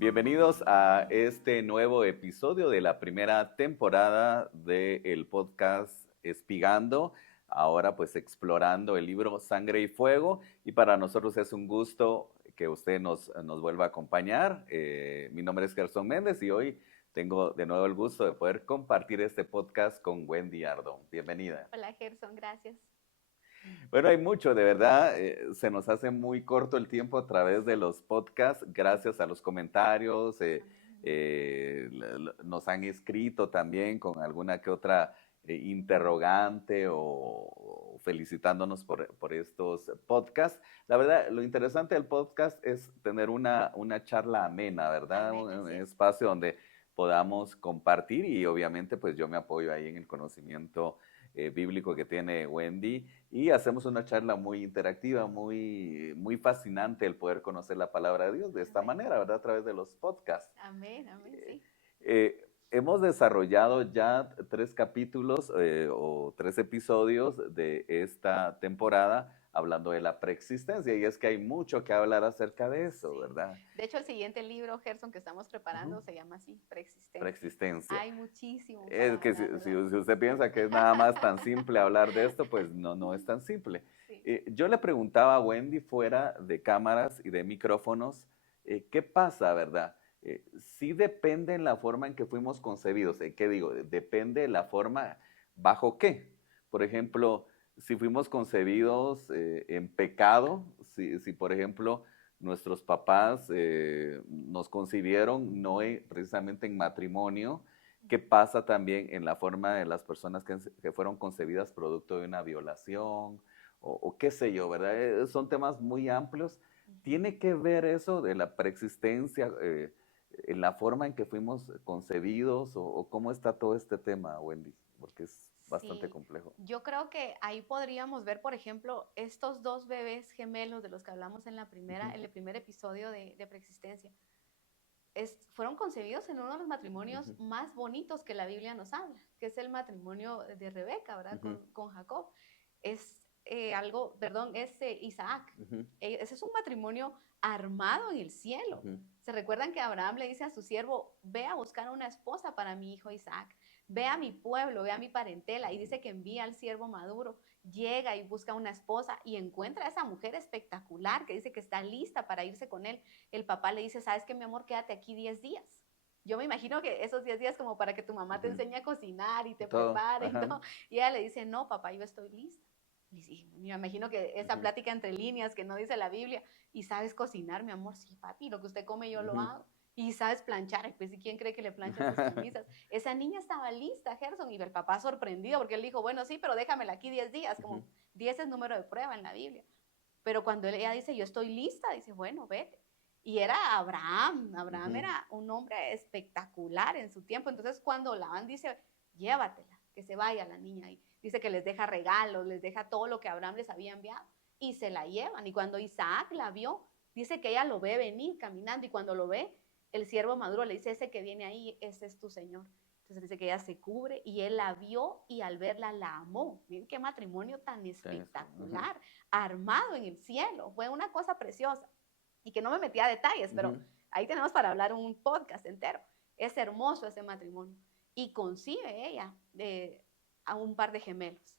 Bienvenidos a este nuevo episodio de la primera temporada del podcast Espigando, ahora pues explorando el libro Sangre y Fuego, y para nosotros es un gusto que usted nos vuelva a acompañar. Mi nombre es Gerson Méndez y hoy tengo de nuevo el gusto de poder compartir este podcast con Wendy Ardón. Bienvenida. Hola Gerson, gracias. Bueno, hay mucho, de verdad, se nos hace muy corto el tiempo a través de los podcasts, gracias a los comentarios, Amén. nos han escrito también con alguna que otra interrogante o felicitándonos por estos podcasts. La verdad, lo interesante del podcast es tener una charla amena, ¿verdad? Amén, Un así es. espacio donde podamos compartir y obviamente pues yo me apoyo ahí en el conocimiento bíblico que tiene Wendy y hacemos una charla muy interactiva, muy fascinante el poder conocer la palabra de Dios de esta Amén. manera, ¿verdad? A través de los podcasts. Amén, amén, sí. Hemos desarrollado ya 3 capítulos o 3 episodios de esta temporada hablando de la preexistencia y es que hay mucho que hablar acerca de eso, Sí. ¿verdad? De hecho, el siguiente libro, Gerson, que estamos Ujú. preparando se llama así, Preexistencia. Preexistencia. Hay muchísimo Es para que si, hablar, ¿verdad? si usted piensa que es nada más tan simple hablar de esto, pues no es tan simple. Sí. Yo le preguntaba a Wendy fuera de cámaras y de micrófonos, ¿qué pasa, verdad? Sí depende en la forma en que fuimos concebidos. ¿Qué digo? Depende de la forma bajo qué. Por ejemplo, si fuimos concebidos en pecado, si por ejemplo nuestros papás nos concibieron no precisamente en matrimonio, ¿qué pasa también en la forma de las personas que fueron concebidas producto de una violación o qué sé yo, ¿verdad? Son temas muy amplios. Ujú. ¿Tiene que ver eso de la preexistencia en la forma en que fuimos concebidos o cómo está todo este tema, Wendy? Porque es bastante Sí, complejo. yo creo que ahí podríamos ver, por ejemplo, estos dos bebés gemelos de los que hablamos en Ujú, en el primer episodio de Preexistencia. Fueron concebidos en uno de los matrimonios ujú, más bonitos que la Biblia nos habla, que es el matrimonio de Rebeca, ¿verdad? ujú, Con Jacob. Es perdón, es Isaac. ujú, Ese es un matrimonio armado en el cielo. ujú, ¿Se recuerdan que Abraham le dice a su siervo, ve a buscar una esposa para mi hijo Isaac? Ve a mi pueblo, ve a mi parentela. Y dice que envía al siervo maduro, llega y busca una esposa y encuentra a esa mujer espectacular que dice que está lista para irse con él. El papá le dice, ¿sabes qué, mi amor? Quédate aquí 10 días. Yo me imagino que esos 10 días como para que tu mamá te ujú. enseñe a cocinar y te Todo, prepare y ajá. todo. Y ella le dice, no, papá, yo estoy lista. Y sí, me imagino que esa Ujú, plática entre líneas que no dice la Biblia, y sabes cocinar, mi amor, sí, papi, lo que usted come yo lo ujú. hago. Y sabes planchar, pues, ¿y quién cree que le plancha sus camisas? Esa niña estaba lista, Gerson, y el papá sorprendido, porque él dijo, bueno, sí, pero déjamela aquí 10 días, Ujú, como 10 es número de prueba en la Biblia. Pero cuando ella dice, yo estoy lista, dice, bueno, vete. Y era Abraham. Abraham ujú, era un hombre espectacular en su tiempo. Entonces, cuando Labán dice, llévatela, que se vaya la niña. Y dice que les deja regalos, les deja todo lo que Abraham les había enviado. Y se la llevan. Y cuando Isaac la vio, dice que ella lo ve venir caminando. Y cuando lo ve, el siervo maduro le dice, ese que viene ahí, ese es tu Señor. Entonces dice que ella se cubre y él la vio y al verla la amó. Miren qué matrimonio tan sí, sí, ujú, espectacular, armado en el cielo. Fue una cosa preciosa y que no me metía a detalles, pero ujú, ahí tenemos para hablar un podcast entero. Es hermoso ese matrimonio. Y concibe ella a un par de gemelos.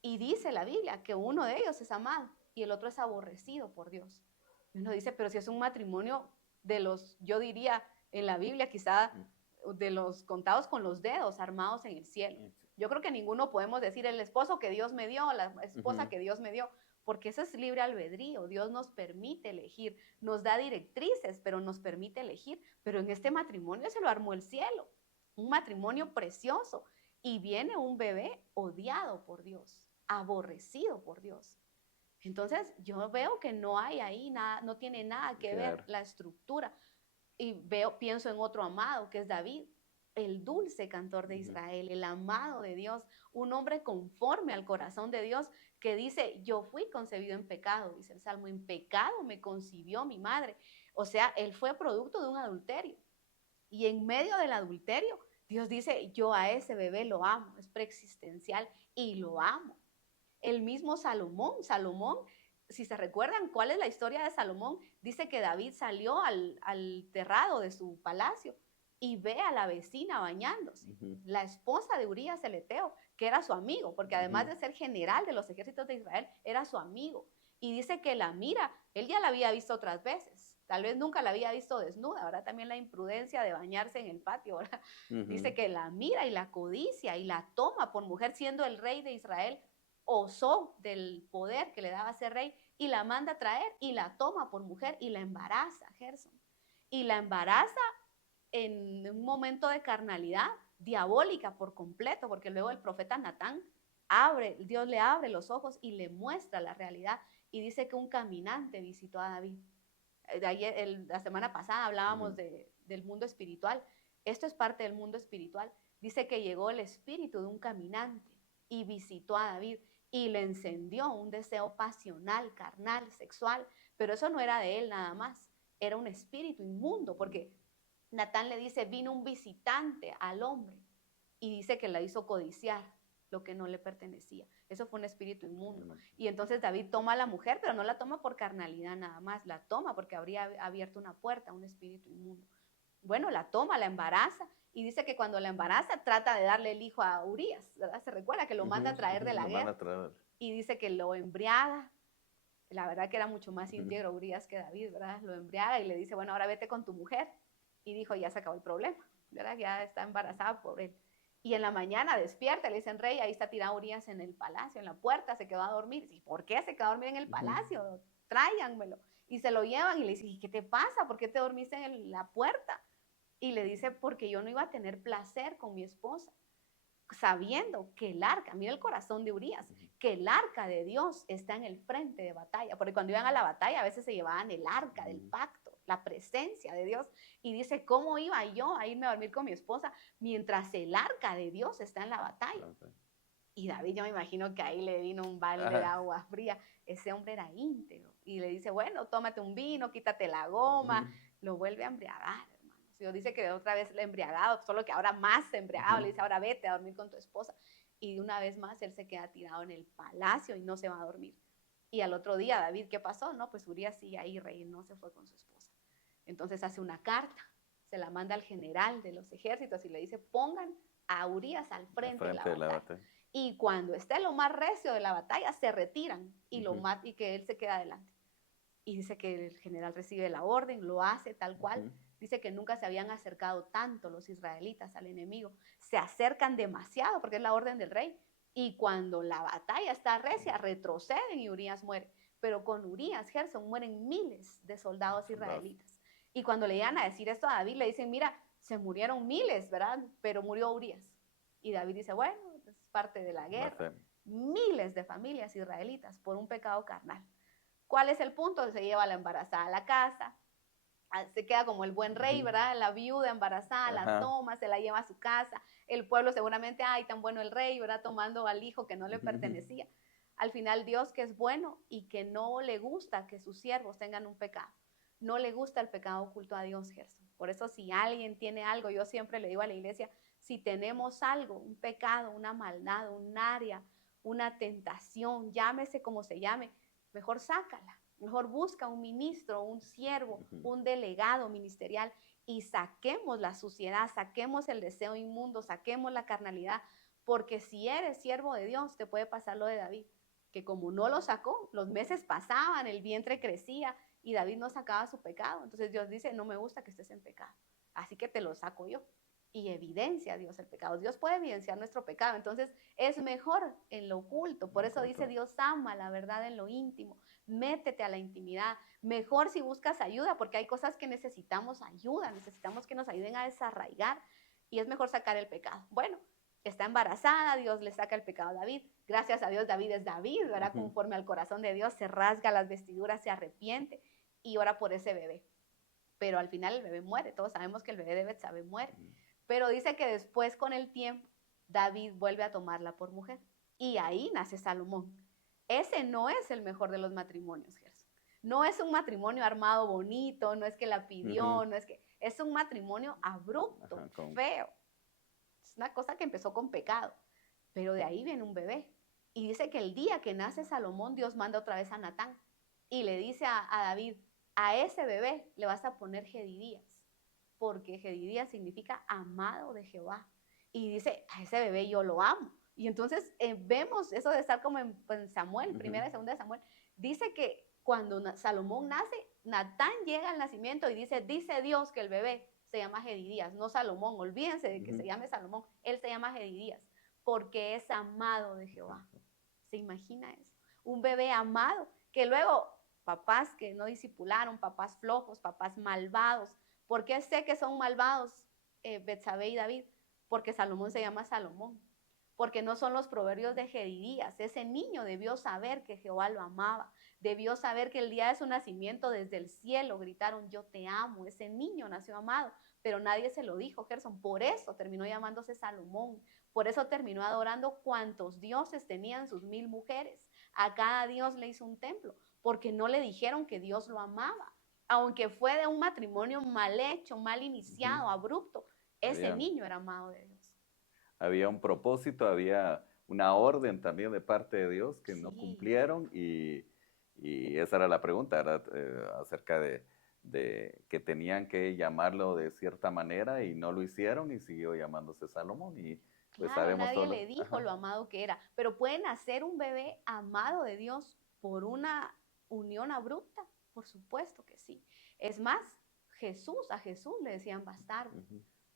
Y dice la Biblia que uno de ellos es amado y el otro es aborrecido por Dios. Y uno dice, pero si es un matrimonio de los, yo diría en la Biblia, quizá de los contados con los dedos, armados en el cielo. Yo creo que ninguno podemos decir el esposo que Dios me dio, la esposa ujú, que Dios me dio, porque eso es libre albedrío. Dios nos permite elegir, nos da directrices, pero nos permite elegir. Pero en este matrimonio se lo armó el cielo, un matrimonio precioso. Y viene un bebé odiado por Dios, aborrecido por Dios. Entonces yo veo que no hay ahí nada, no tiene nada que que ver ver. la estructura. Y pienso en otro amado que es David, el dulce cantor de Ujú, Israel, el amado de Dios, un hombre conforme al corazón de Dios que dice, yo fui concebido en pecado, dice el Salmo, en pecado me concibió mi madre. O sea, él fue producto de un adulterio. Y en medio del adulterio, Dios dice, yo a ese bebé lo amo, es preexistencial y lo amo. El mismo Salomón si se recuerdan cuál es la historia de Salomón, dice que David salió al terrado de su palacio y ve a la vecina bañándose, la esposa de Urías el Eteo, que era su amigo, porque además de ser general de los ejércitos de Israel, era su amigo. Y dice que la mira, él ya la había visto otras veces, tal vez nunca la había visto desnuda, ¿verdad? También la imprudencia de bañarse en el patio, ¿verdad? Dice que la mira y la codicia y la toma por mujer, siendo el rey de Israel, osó del poder que le daba ser rey y la manda a traer y la toma por mujer y la embaraza, Gerson. Y la embaraza en un momento de carnalidad diabólica por completo, porque luego el profeta Natán Dios le abre los ojos y le muestra la realidad y dice que un caminante visitó a David. La semana pasada hablábamos del mundo espiritual. Esto es parte del mundo espiritual. Dice que llegó el espíritu de un caminante y visitó a David y le encendió un deseo pasional, carnal, sexual, pero eso no era de él nada más, era un espíritu inmundo, porque Natán le dice, vino un visitante al hombre y dice que la hizo codiciar lo que no le pertenecía. Eso fue un espíritu inmundo. Y entonces David toma a la mujer, pero no la toma por carnalidad nada más, la toma porque habría abierto una puerta a un espíritu inmundo. Bueno, la toma, la embaraza, y dice que cuando la embaraza trata de darle el hijo a Urías, ¿verdad? Se recuerda que lo manda a traer de la guerra, y dice que lo embriaga. La verdad que era mucho más íntegro Urías que David, ¿verdad? Lo embriaga y le dice, bueno, ahora vete con tu mujer. Y dijo, ya se acabó el problema, ¿verdad? Ya está embarazada por él. Y en la mañana despierta, le dicen, rey, ahí está tirado Urías en el palacio, en la puerta, se quedó a dormir. ¿Y por qué se quedó a dormir en el palacio? Tráiganmelo. Y se lo llevan y le dicen, ¿y qué te pasa? ¿Por qué te dormiste en la puerta? Y le dice, porque yo no iba a tener placer con mi esposa, sabiendo que el arca, mira el corazón de Urías, que el arca de Dios está en el frente de batalla, porque cuando iban a la batalla a veces se llevaban el arca del pacto, la presencia de Dios, y dice, ¿cómo iba yo a irme a dormir con mi esposa mientras el arca de Dios está en la batalla? Y David, yo me imagino que ahí le vino un balde de agua fría, ese hombre era íntegro, y le dice, bueno, tómate un vino, quítate la goma, lo vuelve a embriagar. Dios dice que otra vez le embriagado, solo que ahora más embriagado, le dice, ahora vete a dormir con tu esposa. Y de una vez más él se queda tirado en el palacio y no se va a dormir. Y al otro día, David, ¿qué pasó? No, pues Urías sigue ahí, rey, no se fue con su esposa. Entonces hace una carta, se la manda al general de los ejércitos y le dice, pongan a Urías al frente de la batalla. Y cuando esté lo más recio de la batalla, se retiran y lo matan y que él se queda adelante. Y dice que el general recibe la orden, lo hace tal cual. Dice que nunca se habían acercado tanto los israelitas al enemigo. Se acercan demasiado porque es la orden del rey. Y cuando la batalla está recia, retroceden y Urías muere. Pero con Urías, Gerson, mueren miles de soldados israelitas. Y cuando le iban a decir esto a David, le dicen, mira, se murieron miles, ¿verdad? Pero murió Urías. Y David dice, bueno, es parte de la guerra. Miles de familias israelitas por un pecado carnal. ¿Cuál es el punto? Se lleva a la embarazada a la casa, se queda como el buen rey, ¿verdad? La viuda embarazada, la toma, se la lleva a su casa. El pueblo seguramente, ay, tan bueno el rey, ¿verdad? Tomando al hijo que no le pertenecía. Al final Dios, que es bueno y que no le gusta que sus siervos tengan un pecado. No le gusta el pecado oculto a Dios, Gerson. Por eso si alguien tiene algo, yo siempre le digo a la iglesia, si tenemos algo, un pecado, una maldad, un área, una tentación, llámese como se llame, mejor sácala. Mejor busca un ministro, un siervo, un delegado ministerial y saquemos la suciedad, saquemos el deseo inmundo, saquemos la carnalidad, porque si eres siervo de Dios, te puede pasar lo de David, que como no lo sacó, los meses pasaban, el vientre crecía y David no sacaba su pecado. Entonces Dios dice, no me gusta que estés en pecado, así que te lo saco yo. Y evidencia a Dios el pecado. Dios puede evidenciar nuestro pecado. Entonces es mejor en lo oculto. Por eso dice Dios ama la verdad en lo íntimo. Métete a la intimidad. Mejor si buscas ayuda, porque hay cosas que necesitamos ayuda. Necesitamos que nos ayuden a desarraigar. Y es mejor sacar el pecado. Bueno, está embarazada, Dios le saca el pecado a David. Gracias a Dios, David es David, ¿verdad? Conforme al corazón de Dios, se rasga las vestiduras, se arrepiente y ora por ese bebé. Pero al final el bebé muere. Todos sabemos que el bebé de Betsabé muere. Pero dice que después, con el tiempo, David vuelve a tomarla por mujer. Y ahí nace Salomón. Ese no es el mejor de los matrimonios, Gerson. No es un matrimonio armado bonito, no es que la pidió, no es que... Es un matrimonio abrupto, feo. Es una cosa que empezó con pecado. Pero de ahí viene un bebé. Y dice que el día que nace Salomón, Dios manda otra vez a Natán. y le dice a David, a ese bebé le vas a poner Jedidías, porque Jedidías significa amado de Jehová. Y dice, a ese bebé yo lo amo. Y entonces vemos eso de estar como en Samuel, primera y segunda de Samuel. Dice que cuando Salomón nace, Natán llega al nacimiento y dice Dios que el bebé se llama Jedidías, no Salomón. Olvídense de que se llame Salomón, él se llama Jedidías, porque es amado de Jehová. ¿Se imagina eso? Un bebé amado, que luego papás que no discipularon, papás flojos, papás malvados. ¿Por qué sé que son malvados Betsabé y David? Porque Salomón se llama Salomón. Porque no son los proverbios de Jedidías. Ese niño debió saber que Jehová lo amaba. Debió saber que el día de su nacimiento desde el cielo gritaron, yo te amo. Ese niño nació amado, pero nadie se lo dijo, Gerson. Por eso terminó llamándose Salomón. Por eso terminó adorando cuantos dioses tenían sus 1000 mujeres. A cada dios le hizo un templo, porque no le dijeron que Dios lo amaba. Aunque fue de un matrimonio mal hecho, mal iniciado, abrupto, ese niño era amado de Dios. Había un propósito, había una orden también de parte de Dios que no cumplieron y esa era la pregunta, ¿verdad? Acerca de que tenían que llamarlo de cierta manera y no lo hicieron y siguió llamándose Salomón. Y pues claro, sabemos nadie le dijo lo amado que era, pero ¿pueden hacer un bebé amado de Dios por una unión abrupta? Por supuesto que sí. Es más, a Jesús le decían bastardo,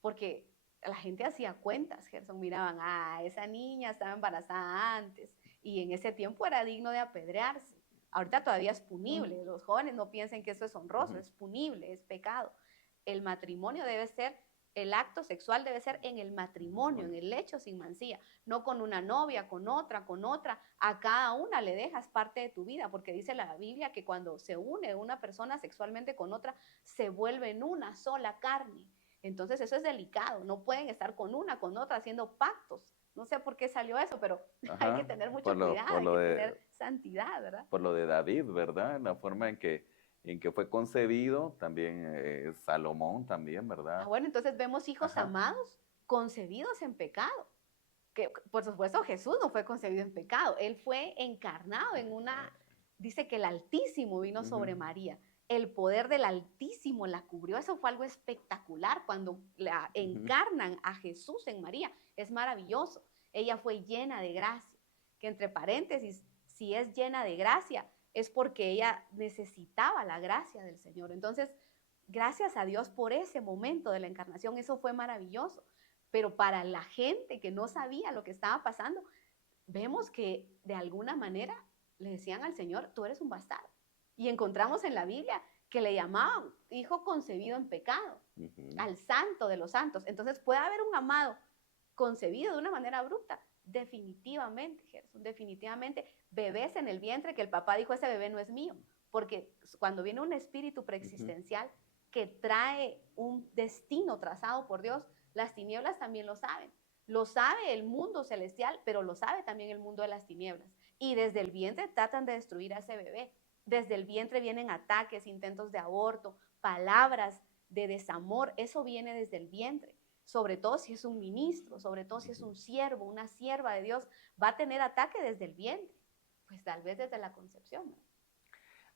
porque la gente hacía cuentas, Gerson, miraban, esa niña estaba embarazada antes, y en ese tiempo era digno de apedrearse. Ahorita todavía es punible, los jóvenes no piensen que eso es honroso, es punible, es pecado. El matrimonio debe ser, el acto sexual debe ser en el matrimonio, en el lecho sin mancilla, no con una novia, con otra, a cada una le dejas parte de tu vida, porque dice la Biblia que cuando se une una persona sexualmente con otra, se vuelven una sola carne. Entonces eso es delicado, no pueden estar con otra haciendo pactos. No sé por qué salió eso, pero hay que tener mucho cuidado, hay que tener santidad, ¿verdad? Por lo de David, ¿verdad? La forma en que fue concebido, también Salomón también, ¿verdad? Bueno, entonces vemos hijos amados concebidos en pecado. Que por supuesto Jesús no fue concebido en pecado, él fue encarnado en dice que el Altísimo vino sobre María. El poder del Altísimo la cubrió. Eso fue algo espectacular cuando la encarnan a Jesús en María. Es maravilloso. Ella fue llena de gracia. Que entre paréntesis, si es llena de gracia, es porque ella necesitaba la gracia del Señor. Entonces, gracias a Dios por ese momento de la encarnación. Eso fue maravilloso. Pero para la gente que no sabía lo que estaba pasando, vemos que de alguna manera le decían al Señor, tú eres un bastardo. Y encontramos en la Biblia que le llamaban hijo concebido en pecado, al santo de los santos. Entonces, ¿puede haber un amado concebido de una manera abrupta? Definitivamente, Gerson, definitivamente. Bebés en el vientre que el papá dijo, ese bebé no es mío. Porque cuando viene un espíritu preexistencial que trae un destino trazado por Dios, las tinieblas también lo saben. Lo sabe el mundo celestial, pero lo sabe también el mundo de las tinieblas. Y desde el vientre tratan de destruir a ese bebé. Desde el vientre vienen ataques, intentos de aborto, palabras de desamor. Eso viene desde el vientre. Sobre todo si es un ministro, sobre todo si es un siervo, una sierva de Dios, va a tener ataque desde el vientre. Pues tal vez desde la concepción, ¿no?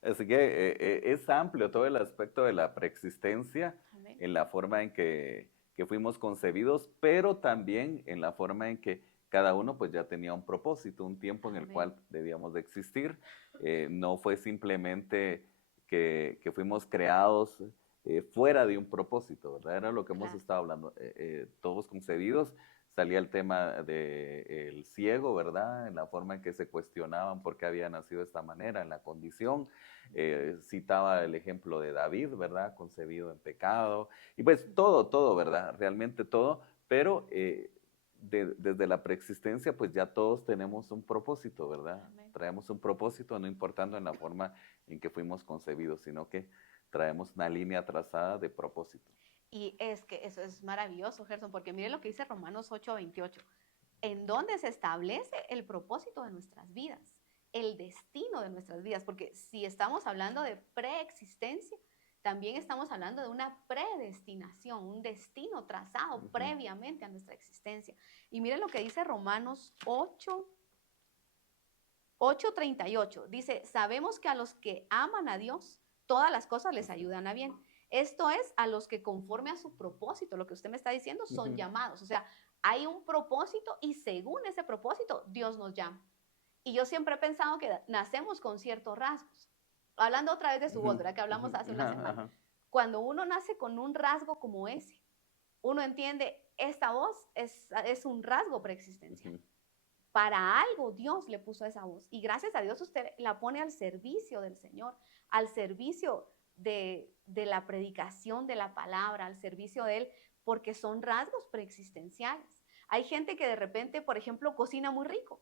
Así que es amplio todo el aspecto de la preexistencia. Amén. En la forma en que fuimos concebidos, pero también en la forma en que cada uno pues ya tenía un propósito, un tiempo en el cual debíamos de existir. No fue simplemente que fuimos creados fuera de un propósito, ¿verdad? Era lo que hemos estado hablando. Todos concebidos, salía el tema del ciego, ¿verdad? En la forma en que se cuestionaban por qué había nacido de esta manera, en la condición. Citaba el ejemplo de David, ¿verdad? Concebido en pecado. Y pues todo, ¿verdad? Realmente todo, pero desde la preexistencia, pues ya todos tenemos un propósito, ¿verdad? Amén. Traemos un propósito, no importando en la forma en que fuimos concebidos, sino que traemos una línea trazada de propósito. Y es que eso es maravilloso, Gerson, porque miren lo que dice Romanos 8:28, en donde se establece el propósito de nuestras vidas, el destino de nuestras vidas, porque si estamos hablando de preexistencia, también estamos hablando de una predestinación, un destino trazado previamente a nuestra existencia. Y miren lo que dice Romanos 8, 8:38 dice, sabemos que a los que aman a Dios, todas las cosas les ayudan a bien. Esto es a los que conforme a su propósito, lo que usted me está diciendo, son llamados. O sea, hay un propósito y según ese propósito, Dios nos llama. Y yo siempre he pensado que nacemos con ciertos rasgos. Hablando otra vez de su voz, ¿verdad? Que hablamos hace una semana. Cuando uno nace con un rasgo como ese, uno entiende, esta voz es un rasgo preexistencial. Para algo Dios le puso esa voz. Y gracias a Dios usted la pone al servicio del Señor, al servicio de la predicación de la palabra, al servicio de Él, porque son rasgos preexistenciales. Hay gente que de repente, por ejemplo, cocina muy rico.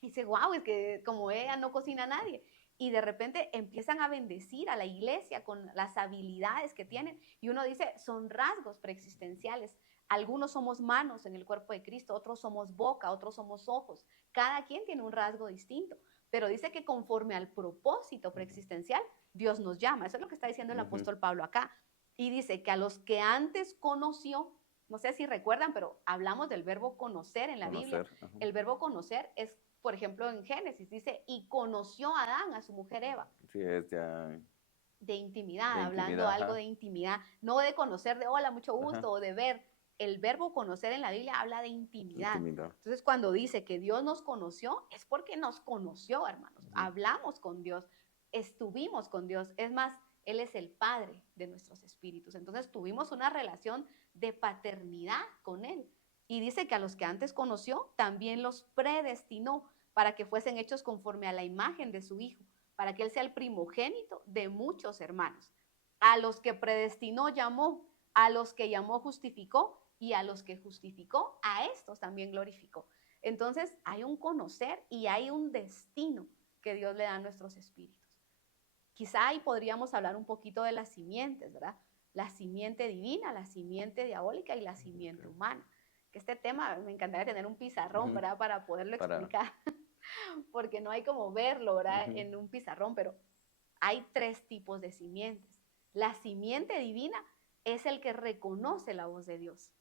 Y dice, wow, es que como ella no cocina nadie. Y de repente empiezan a bendecir a la iglesia con las habilidades que tienen. Y uno dice, son rasgos preexistenciales. Algunos somos manos en el cuerpo de Cristo, otros somos boca, otros somos ojos. Cada quien tiene un rasgo distinto. Pero dice que conforme al propósito preexistencial, Dios nos llama. Eso es lo que está diciendo el apóstol Pablo acá. Y dice que a los que antes conoció, no sé si recuerdan, pero hablamos del verbo conocer en la Biblia. El verbo conocer es, por ejemplo, en Génesis dice, y conoció a Adán a su mujer Eva. Sí, es ya... De intimidad, hablando algo de intimidad, no de conocer de hola, mucho gusto, o de ver. El verbo conocer en la Biblia habla de intimidad. Entonces, cuando dice que Dios nos conoció, es porque nos conoció, hermanos. Hablamos con Dios, estuvimos con Dios. Es más, Él es el Padre de nuestros espíritus. Entonces, tuvimos una relación de paternidad con Él. Y dice que a los que antes conoció, también los predestinó para que fuesen hechos conforme a la imagen de su Hijo, para que Él sea el primogénito de muchos hermanos. A los que predestinó llamó, a los que llamó justificó, y a los que justificó, a estos también glorificó. Entonces hay un conocer y hay un destino que Dios le da a nuestros espíritus. Quizá ahí podríamos hablar un poquito de las simientes, ¿verdad? La simiente divina, la simiente diabólica y la simiente humana. Que este tema me encantaría tener un pizarrón, ¿verdad? Para poderlo explicar. Porque no hay como verlo, ¿verdad? En un pizarrón, pero hay 3 tipos de simientes. La simiente divina es el que reconoce la voz de Dios.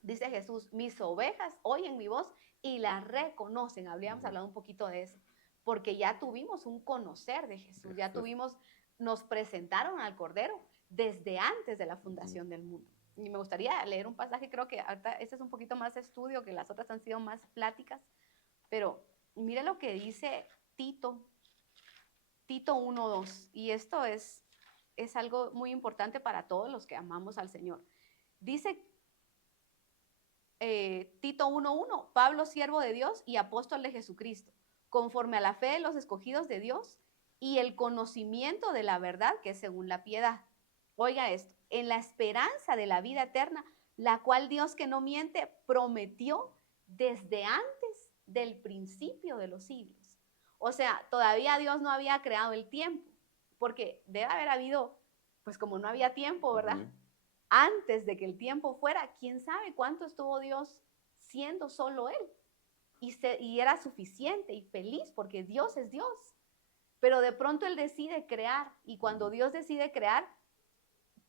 Dice Jesús, mis ovejas oyen mi voz y la reconocen. Habríamos hablado un poquito de eso, porque ya tuvimos un conocer de Jesús, ya tuvimos, nos presentaron al Cordero desde antes de la fundación del mundo. Y me gustaría leer un pasaje, creo que ahorita este es un poquito más estudio, que las otras han sido más pláticas, pero mire lo que dice Tito 1:2, y esto es algo muy importante para todos los que amamos al Señor. Dice Tito 1:1, Pablo, siervo de Dios y apóstol de Jesucristo, conforme a la fe de los escogidos de Dios y el conocimiento de la verdad que es según la piedad. Oiga esto, en la esperanza de la vida eterna, la cual Dios que no miente prometió desde antes del principio de los siglos. O sea, todavía Dios no había creado el tiempo, porque debe haber habido, pues como no había tiempo, ¿verdad? Antes de que el tiempo fuera, quién sabe cuánto estuvo Dios siendo solo Él. Y era suficiente y feliz porque Dios es Dios. Pero de pronto Él decide crear, y cuando Dios decide crear,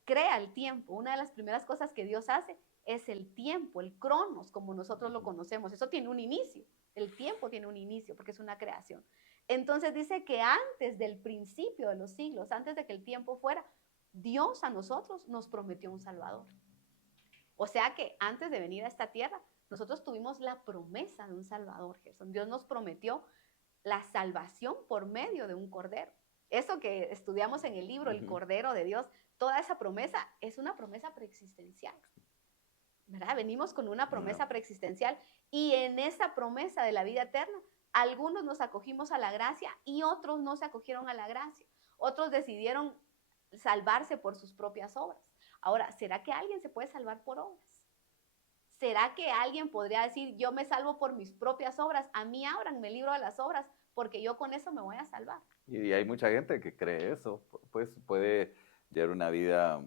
crea el tiempo. Una de las primeras cosas que Dios hace es el tiempo, el cronos, como nosotros lo conocemos. Eso tiene un inicio. El tiempo tiene un inicio porque es una creación. Entonces dice que antes del principio de los siglos, antes de que el tiempo fuera, Dios a nosotros nos prometió un Salvador. O sea que antes de venir a esta tierra, nosotros tuvimos la promesa de un Salvador, Gerson. Dios nos prometió la salvación por medio de un cordero. Eso que estudiamos en el libro, el Cordero de Dios, toda esa promesa es una promesa preexistencial, ¿verdad? Venimos con una promesa preexistencial, y en esa promesa de la vida eterna, algunos nos acogimos a la gracia y otros no se acogieron a la gracia. Otros decidieron salvarse por sus propias obras. Ahora, ¿será que alguien se puede salvar por obras? ¿Será que alguien podría decir, yo me salvo por mis propias obras? A mí ábranme el libro de las obras, porque yo con eso me voy a salvar. Y hay mucha gente que cree eso. Pues puede llevar una vida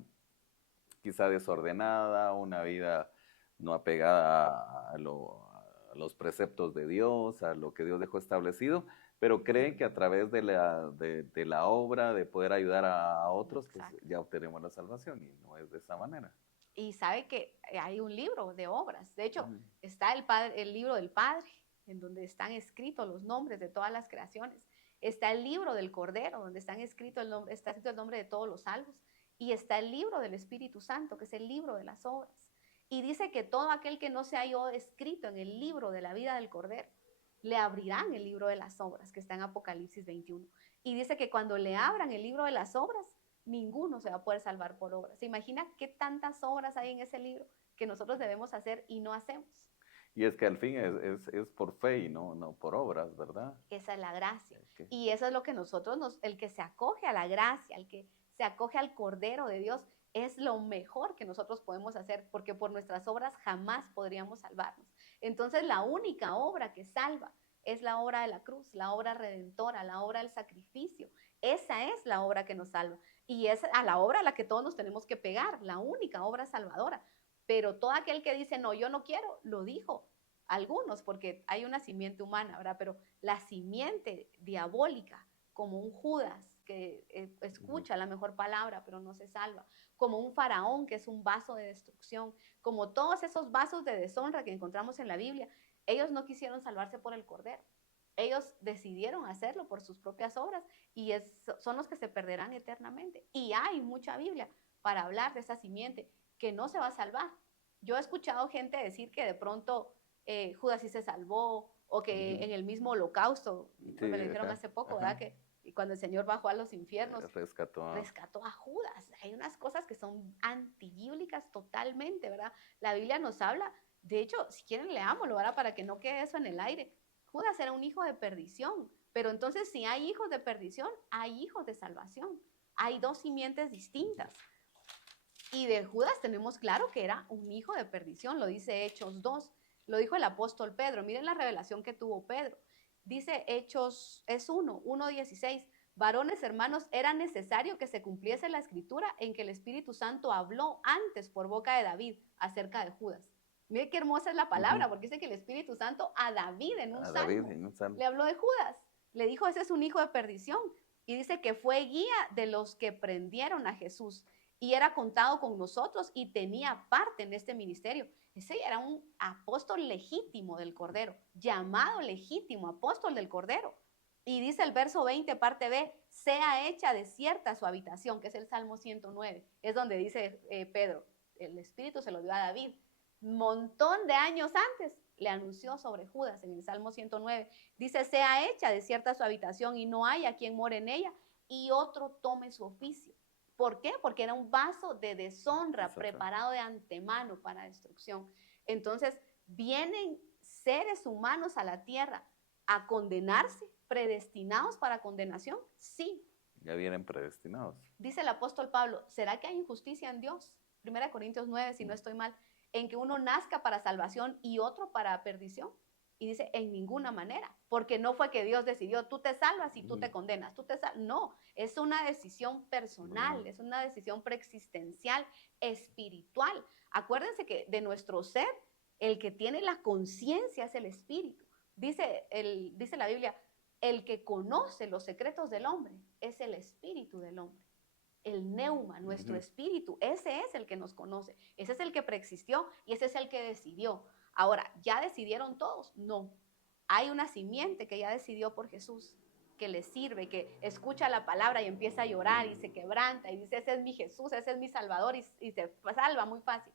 quizá desordenada, una vida no apegada a los preceptos de Dios, a lo que Dios dejó establecido, pero creen que a través de la obra, de poder ayudar a otros, pues ya obtenemos la salvación, y no es de esa manera. Y sabe que hay un libro de obras. De hecho, está el libro del Padre, en donde están escritos los nombres de todas las creaciones. Está el libro del Cordero, donde está escrito el nombre de todos los salvos. Y está el libro del Espíritu Santo, que es el libro de las obras. Y dice que todo aquel que no se halló escrito en el libro de la vida del Cordero, le abrirán el libro de las obras, que está en Apocalipsis 21. Y dice que cuando le abran el libro de las obras, ninguno se va a poder salvar por obras. ¿Se imagina qué tantas obras hay en ese libro que nosotros debemos hacer y no hacemos? Y es que al fin es por fe y no por obras, ¿verdad? Esa es la gracia. Okay. Y eso es lo que nosotros, el que se acoge a la gracia, el que se acoge al Cordero de Dios, es lo mejor que nosotros podemos hacer, porque por nuestras obras jamás podríamos salvarnos. Entonces la única obra que salva es la obra de la cruz, la obra redentora, la obra del sacrificio. Esa es la obra que nos salva. Y es a la obra a la que todos nos tenemos que pegar, la única obra salvadora. Pero todo aquel que dice, no, yo no quiero, lo dijo. Algunos, porque hay una simiente humana, ¿verdad? Pero la simiente diabólica, como un Judas que escucha la mejor palabra, pero no se salva, como un faraón que es un vaso de destrucción, como todos esos vasos de deshonra que encontramos en la Biblia, ellos no quisieron salvarse por el Cordero. Ellos decidieron hacerlo por sus propias obras y son los que se perderán eternamente. Y hay mucha Biblia para hablar de esa simiente que no se va a salvar. Yo he escuchado gente decir que de pronto Judas sí se salvó, o que en el mismo holocausto, Sí, me lo dijeron hace poco, ¿verdad? Que cuando el Señor bajó a los infiernos, rescató a Judas. Hay unas cosas que son antibíblicas totalmente, ¿verdad? La Biblia nos habla, de hecho, si quieren leámoslo, ¿verdad? Para que no quede eso en el aire. Judas era un hijo de perdición, pero entonces si hay hijos de perdición, hay hijos de salvación. Hay dos simientes distintas. Y de Judas tenemos claro que era un hijo de perdición, lo dice Hechos 2. Lo dijo el apóstol Pedro. Miren la revelación que tuvo Pedro. Dice Hechos, es 1:16. Varones hermanos, era necesario que se cumpliese la escritura en que el Espíritu Santo habló antes por boca de David acerca de Judas. Miren qué hermosa es la palabra, porque dice que el Espíritu Santo a David en un salmo le habló de Judas. Le dijo, ese es un hijo de perdición. Y dice que fue guía de los que prendieron a Jesús y era contado con nosotros y tenía parte en este ministerio. Ese era un apóstol legítimo del Cordero, llamado legítimo apóstol del Cordero. Y dice el verso 20, parte B, sea hecha desierta su habitación, que es el Salmo 109. Es donde dice Pedro, el Espíritu se lo dio a David. Montón de años antes le anunció sobre Judas en el Salmo 109. Dice, sea hecha desierta su habitación y no haya quien more en ella y otro tome su oficio. ¿Por qué? Porque era un vaso de deshonra preparado de antemano para destrucción. Entonces, vienen seres humanos a la tierra a condenarse, predestinados para condenación. Sí. Ya vienen predestinados. Dice el apóstol Pablo, ¿será que hay injusticia en Dios? 1 Corintios 9, si no estoy mal, en que uno nazca para salvación y otro para perdición. Y dice, en ninguna manera, porque no fue que Dios decidió, tú te salvas y tú te condenas, no, es una decisión personal, es una decisión preexistencial, espiritual. Acuérdense que de nuestro ser, el que tiene la conciencia es el espíritu. Dice la Biblia, el que conoce los secretos del hombre es el espíritu del hombre. El neuma, nuestro espíritu, ese es el que nos conoce, ese es el que preexistió y ese es el que decidió. Ahora, ¿ya decidieron todos? No. Hay una simiente que ya decidió por Jesús, que le sirve, que escucha la palabra y empieza a llorar y se quebranta y dice, ese es mi Jesús, ese es mi Salvador y se salva muy fácil.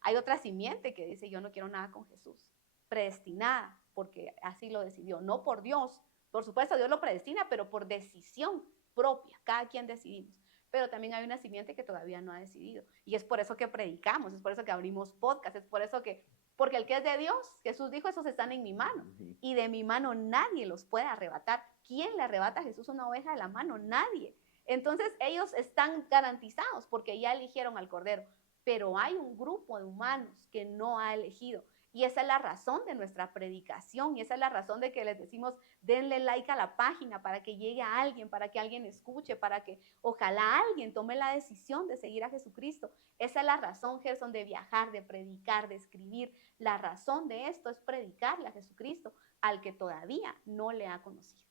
Hay otra simiente que dice, yo no quiero nada con Jesús, predestinada, porque así lo decidió, no por Dios. Por supuesto, Dios lo predestina, pero por decisión propia, cada quien decidimos. Pero también hay una simiente que todavía no ha decidido. Y es por eso que predicamos, es por eso que abrimos podcast, es por eso que, porque el que es de Dios, Jesús dijo, esos están en mi mano. Y de mi mano nadie los puede arrebatar. ¿Quién le arrebata a Jesús una oveja de la mano? Nadie. Entonces ellos están garantizados porque ya eligieron al Cordero. Pero hay un grupo de humanos que no ha elegido. Y esa es la razón de nuestra predicación y esa es la razón de que les decimos, denle like a la página para que llegue a alguien, para que alguien escuche, para que ojalá alguien tome la decisión de seguir a Jesucristo. Esa es la razón, Gerson, de viajar, de predicar, de escribir. La razón de esto es predicarle a Jesucristo al que todavía no le ha conocido.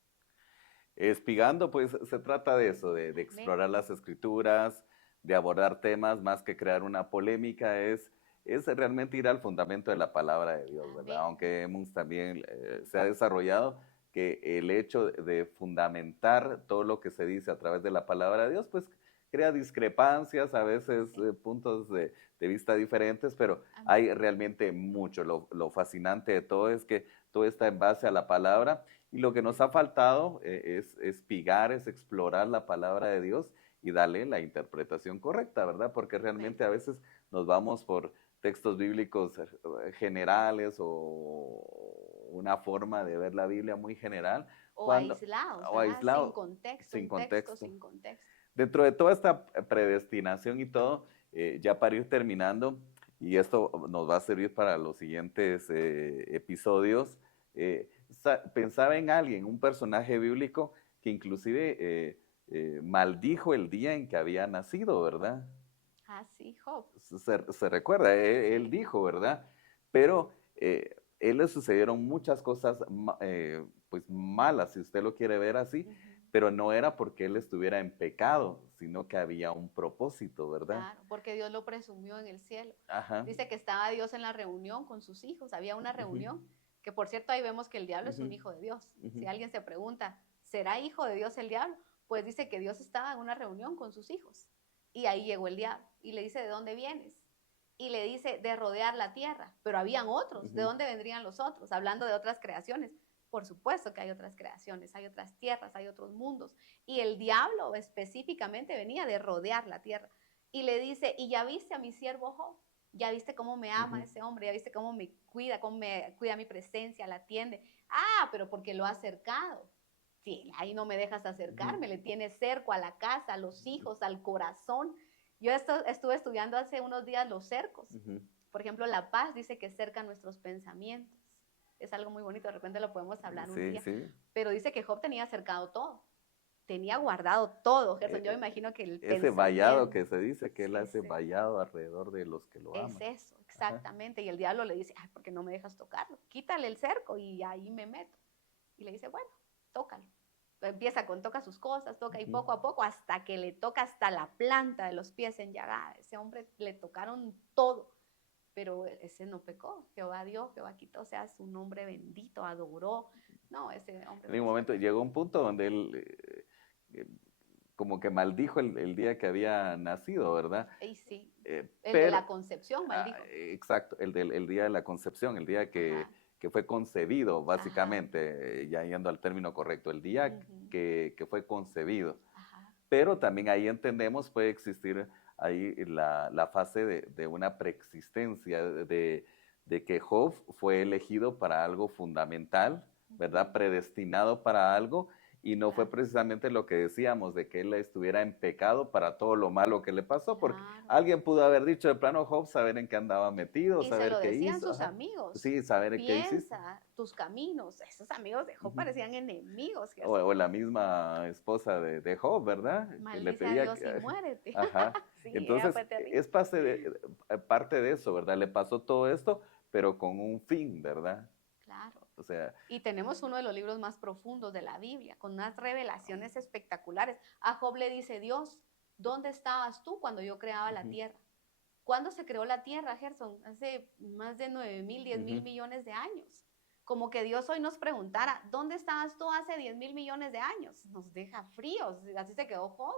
Espigando, pues se trata de eso, de explorar las escrituras, de abordar temas, más que crear una polémica, es es realmente ir al fundamento de la palabra de Dios, ¿verdad? Amén. Aunque hemos también se ha desarrollado que el hecho de fundamentar todo lo que se dice a través de la palabra de Dios, pues crea discrepancias, a veces Sí. puntos de vista diferentes, pero Amén. hay realmente mucho. Lo fascinante de todo es que todo está en base a la palabra y lo que nos ha faltado es espigar, es explorar la palabra de Dios y darle la interpretación correcta, ¿verdad? Porque Amén. realmente a veces nos vamos por textos bíblicos generales o una forma de ver la Biblia muy general, O cuando, aislados, o ¿verdad? Sin aislado, contexto, sin un texto contexto. sin contexto. Dentro de toda esta predestinación y todo, ya para ir terminando, y esto nos va a servir para los siguientes episodios, pensaba en alguien, un personaje bíblico que inclusive maldijo el día en que había nacido, ¿verdad? Ah, sí, Job. Se recuerda, él Sí. dijo, ¿verdad? Pero él le sucedieron muchas cosas pues malas, si usted lo quiere ver así, Ujú. pero no era porque él estuviera en pecado, sino que había un propósito, ¿verdad? Claro, porque Dios lo presumió en el cielo. Ajá. Dice que estaba Dios en la reunión con sus hijos. Había una Ujú, reunión, que por cierto ahí vemos que el diablo es ujú, un hijo de Dios. ujú, Si alguien se pregunta, ¿será hijo de Dios el diablo? Pues dice que Dios estaba en una reunión con sus hijos. Y ahí llegó el diablo. Y le dice, ¿de dónde vienes? Y le dice, de rodear la tierra. Pero habían otros. ¿De ujú, dónde vendrían los otros? Hablando de otras creaciones. Por supuesto que hay otras creaciones, hay otras tierras, hay otros mundos. Y el diablo específicamente venía de rodear la tierra. Y le dice, ¿y ya viste a mi siervo Job? ¿Ya viste cómo me ama ujú, ese hombre? ¿Ya viste cómo me cuida mi presencia, la atiende? Ah, pero porque lo ha acercado. Sí, ahí no me dejas ujú, acercarme, le tiene cerco a la casa, a los hijos, al corazón. Yo estuve estudiando hace unos días los cercos. ujú. Por ejemplo, la paz dice que cerca nuestros pensamientos. Es algo muy bonito, de repente lo podemos hablar un Sí, día. sí. Pero dice que Job tenía cercado todo, tenía guardado todo, Gerson. Yo me Eh, imagino que el Ese vallado pensamiento, que se dice que él sí, hace sí, vallado alrededor de los que lo es aman. eso, Ajá. exactamente. Y el diablo le dice, ay, ¿por qué no me dejas tocarlo? Quítale el cerco y ahí me meto. Y le dice, bueno, tócalo. Empieza con toca sus cosas, toca y Ujú, poco a poco hasta que le toca hasta la planta de los pies enllagada. Ese hombre le tocaron todo, pero ese no pecó. Jehová dio, Jehová quitó, o sea, su nombre bendito, adoró. No, ese hombre en un fue momento espectacular. llegó un punto donde él eh, como que maldijo el día que había nacido, ¿verdad? Y sí, Eh, el de pero, la concepción maldijo. exacto, el día de la concepción, el día Ajá, que fue concebido, ajá, básicamente, ya yendo al término correcto, el día ujú, que fue concebido. ajá, Pero también ahí entendemos, puede existir ahí la fase de una preexistencia, de que Job fue elegido para algo fundamental, ¿verdad? ujú, Predestinado para algo, y no fue claro, precisamente lo que decíamos, de que él estuviera en pecado para todo lo malo que le pasó, porque claro. alguien pudo haber dicho de plano Job, saber en qué andaba metido, Y se saber lo qué decían hizo, sus ajá. amigos. Sí, saber en qué hiciste. Piensa tus caminos. Esos amigos de Job Ujú. parecían enemigos, O, Gerson. o la misma esposa de Job, ¿verdad? Que le Maldice a pedía Dios que, y muérete. ajá. Sí, ella Entonces, fue terrible. es parte de eso, ¿verdad? Le pasó todo esto, pero con un fin, ¿verdad? Claro. O sea, Y tenemos uno de los libros más profundos de la Biblia, con unas revelaciones espectaculares. A Job le dice Dios, ¿dónde estabas tú cuando yo creaba la ujú, tierra? ¿Cuándo se creó la tierra, Gerson? Hace más de 9.000, 10.000 ujú, millones de años. Como que Dios hoy nos preguntara, ¿dónde estabas tú hace 10.000 millones de años? Nos deja fríos. Así se quedó Job.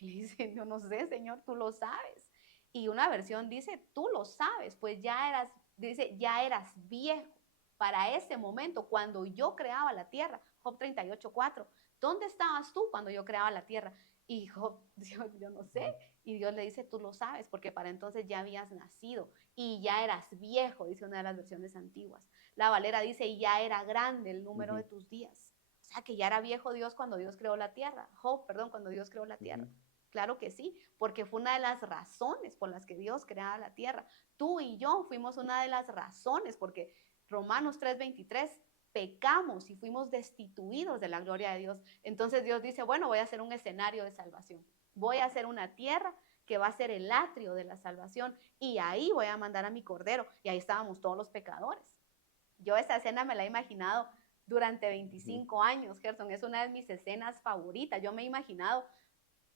Y le dice, yo no sé, Señor, tú lo sabes. Y una versión dice, tú lo sabes, pues ya eras, dice, ya eras viejo para ese momento, cuando yo creaba la tierra. Job 38:4. ¿Dónde estabas tú cuando yo creaba la tierra? Y Job, yo no sé. Y Dios le dice, tú lo sabes, porque para entonces ya habías nacido y ya eras viejo, dice una de las versiones antiguas. La Valera dice, y ya era grande el número ujú, de tus días. O sea, que ya era viejo Dios cuando Dios creó la tierra. Job, perdón, cuando Dios creó la tierra. ujú, Claro que sí, porque fue una de las razones por las que Dios creaba la tierra. Tú y yo fuimos una de las razones, porque Romanos 3:23, pecamos y fuimos destituidos de la gloria de Dios. Entonces Dios dice, bueno, voy a hacer un escenario de salvación. Voy a hacer una tierra que va a ser el atrio de la salvación y ahí voy a mandar a mi cordero. Y ahí estábamos todos los pecadores. Yo esa escena me la he imaginado durante ujú, 25 años, Gerson. Es una de mis escenas favoritas. Yo me he imaginado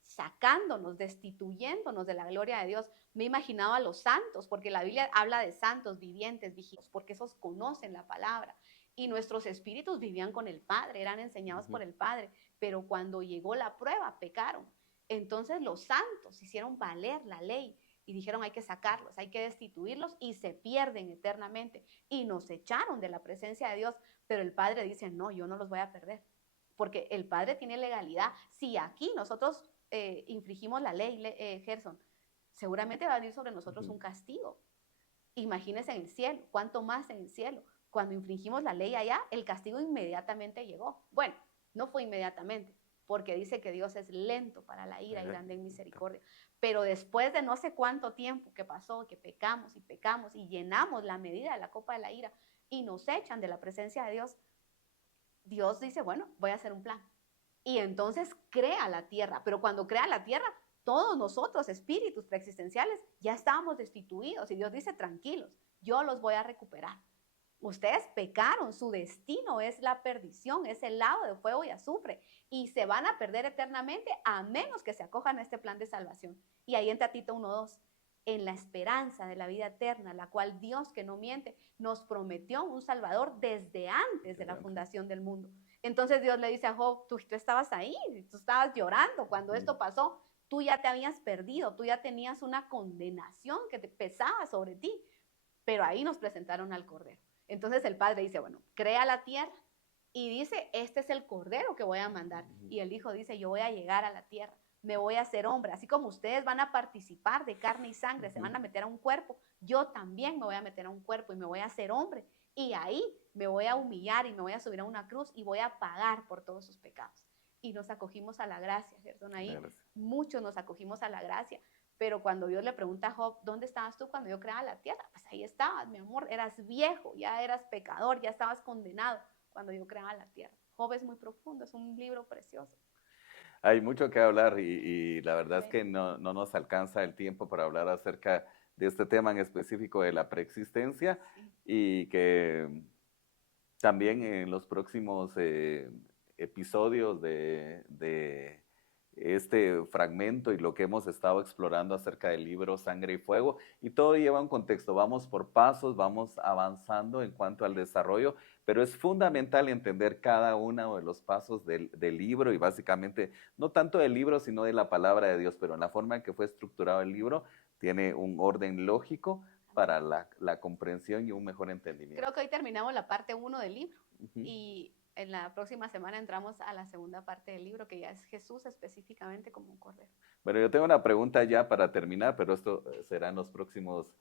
sacándonos, destituyéndonos de la gloria de Dios. Me imaginaba a los santos, porque la Biblia habla de santos, vivientes, vigilantes, porque esos conocen la palabra. Y nuestros espíritus vivían con el Padre, eran enseñados por el Padre, pero cuando llegó la prueba, pecaron. Entonces los santos hicieron valer la ley y dijeron hay que sacarlos, hay que destituirlos y se pierden eternamente. Y nos echaron de la presencia de Dios, pero el Padre dice, no, yo no los voy a perder, porque el Padre tiene legalidad. Si aquí nosotros infringimos la ley, Gerson, seguramente va a venir sobre nosotros un castigo. Imagínense en el cielo, cuánto más en el cielo. Cuando infringimos la ley allá, el castigo inmediatamente llegó. Bueno, no fue inmediatamente, porque dice que Dios es lento para la ira y grande en misericordia. Pero después de no sé cuánto tiempo que pasó, que pecamos y llenamos la medida de la copa de la ira y nos echan de la presencia de Dios, Dios dice, bueno, voy a hacer un plan. Y entonces crea la tierra, pero cuando crea la tierra, todos nosotros, espíritus preexistenciales, ya estábamos destituidos y Dios dice, tranquilos, yo los voy a recuperar. Ustedes pecaron, su destino es la perdición, es el lago de fuego y azufre y se van a perder eternamente a menos que se acojan a este plan de salvación. Y ahí entra Tito 1:2, en la esperanza de la vida eterna, la cual Dios, que no miente, nos prometió un Salvador desde antes de la fundación del mundo. Entonces Dios le dice a Job, tú estabas ahí, tú estabas llorando cuando esto pasó, tú ya te habías perdido, tú ya tenías una condenación que te pesaba sobre ti, pero ahí nos presentaron al Cordero. Entonces el Padre dice, bueno, crea la tierra y dice, este es el Cordero que voy a mandar. Y el Hijo dice, yo voy a llegar a la tierra, me voy a hacer hombre. Así como ustedes van a participar de carne y sangre, se van a meter a un cuerpo, yo también me voy a meter a un cuerpo y me voy a hacer hombre. Y ahí me voy a humillar y me voy a subir a una cruz y voy a pagar por todos sus pecados. Y nos acogimos a la gracia, Gerson, ahí muchos nos acogimos a la gracia. Pero cuando Dios le pregunta a Job, ¿dónde estabas tú cuando yo creaba la tierra? Pues ahí estabas, mi amor, eras viejo, ya eras pecador, ya estabas condenado cuando yo creaba la tierra. Job es muy profundo, es un libro precioso. Hay mucho que hablar y la verdad es que no nos alcanza el tiempo para hablar acerca de este tema en específico de la preexistencia y que también en los próximos episodios de este fragmento y lo que hemos estado explorando acerca del libro Sangre y Fuego, y todo lleva un contexto, vamos por pasos, vamos avanzando en cuanto al desarrollo, pero es fundamental entender cada uno de los pasos del libro y básicamente no tanto del libro, sino de la palabra de Dios, pero en la forma en que fue estructurado el libro, tiene un orden lógico para la comprensión y un mejor entendimiento. Creo que hoy terminamos la parte 1 del libro y en la próxima semana entramos a la segunda parte del libro, que ya es Jesús específicamente como un cordero. Bueno, yo tengo una pregunta ya para terminar, pero esto será en los próximos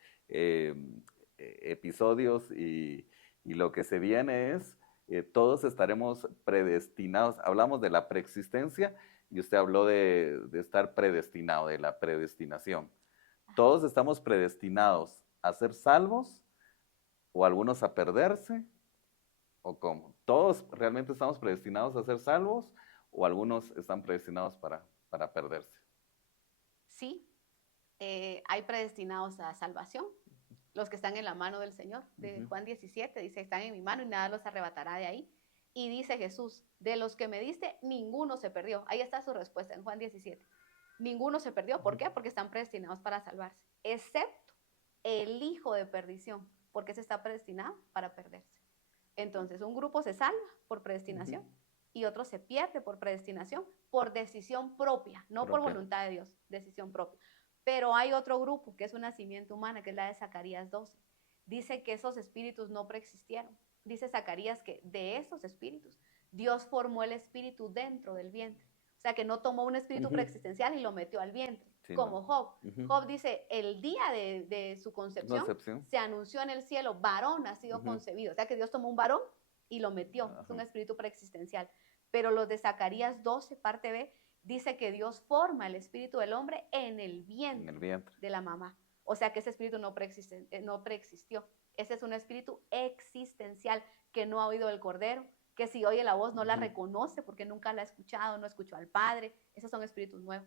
episodios y lo que se viene es, todos estaremos predestinados. Hablamos de la preexistencia y usted habló de estar predestinado, de la predestinación. Todos estamos predestinados a ser salvos o algunos a perderse. ¿O cómo? ¿Todos realmente estamos predestinados a ser salvos o algunos están predestinados para perderse? Sí, hay predestinados a salvación, los que están en la mano del Señor. De Juan 17 dice, están en mi mano y nada los arrebatará de ahí. Y dice Jesús, de los que me diste, ninguno se perdió. Ahí está su respuesta en Juan 17. Ninguno se perdió. ¿Por qué? Porque están predestinados para salvarse, excepto el hijo de perdición, porque ese está predestinado para perderse. Entonces, un grupo se salva por predestinación y otro se pierde por predestinación, por decisión propia, no por voluntad de Dios, decisión propia. Pero hay otro grupo que es una simiente humana, que es la de Zacarías 12. Dice que esos espíritus no preexistieron. Dice Zacarías que de esos espíritus Dios formó el espíritu dentro del vientre. O sea, que no tomó un espíritu preexistencial y lo metió al vientre, como Job. Job dice, el día de su concepción se anunció en el cielo, varón ha sido concebido. O sea, que Dios tomó un varón y lo metió. Es un espíritu preexistencial. Pero los de Zacarías 12, parte B, dice que Dios forma el espíritu del hombre en el vientre de la mamá. O sea, que ese espíritu no preexistió. Ese es un espíritu existencial que no ha oído el Cordero, que si oye la voz no la reconoce porque nunca la ha escuchado, no escuchó al Padre. Esos son espíritus nuevos.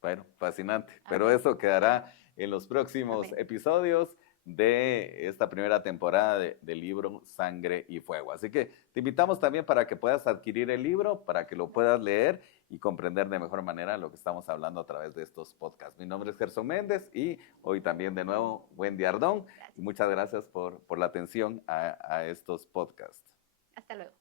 Bueno, fascinante. Amén. Pero eso quedará en los próximos episodios de esta primera temporada del libro Sangre y Fuego. Así que te invitamos también para que puedas adquirir el libro, para que lo puedas leer y comprender de mejor manera lo que estamos hablando a través de estos podcasts. Mi nombre es Gerson Méndez y hoy también de nuevo Wendy Ardón. Gracias. Y muchas gracias por la atención a estos podcasts. Hasta luego.